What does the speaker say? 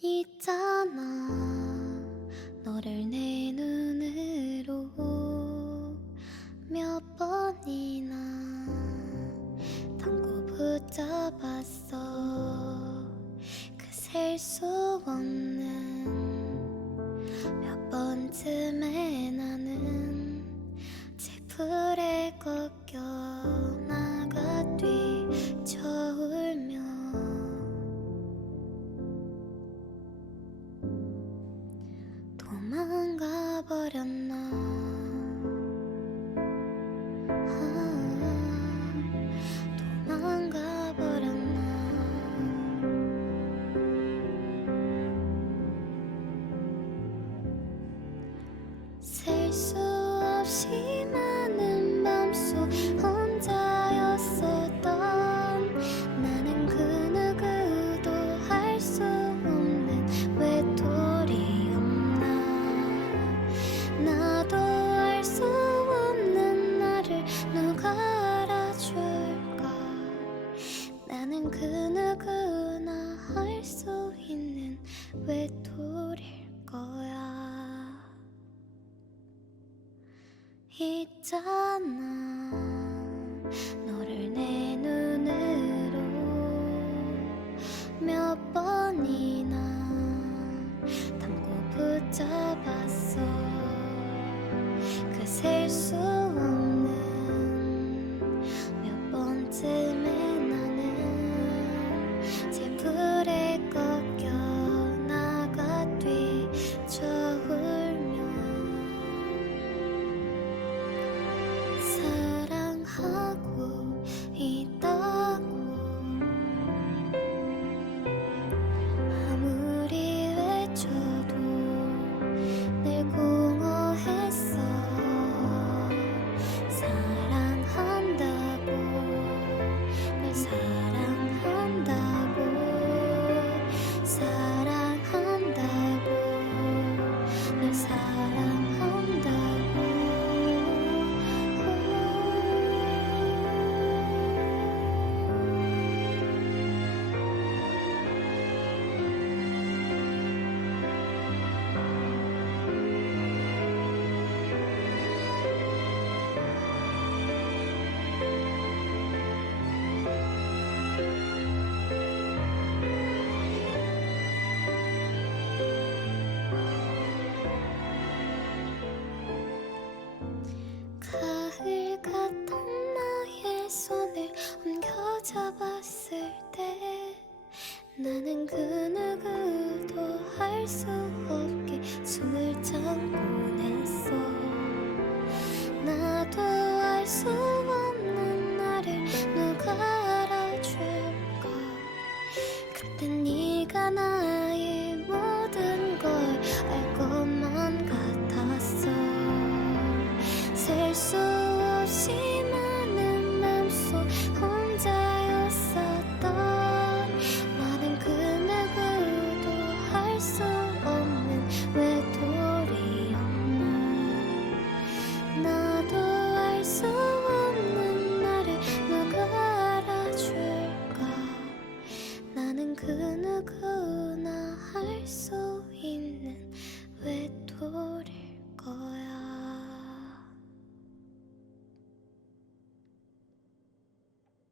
있잖아. 너를 내 눈으로 몇 번이나 담고 붙잡았어. 그 셀 수 없는 몇 번쯤에 나는 제풀에 꺾여 그 누구나? 할 수 있는 외톨 있잖아. 너를 내 눈으로 몇 번이나 담고 붙잡았어. 그 셀수 잡았을 때 나는 그 누구도 할 수 없게 숨을 참곤 했어. 나도 알수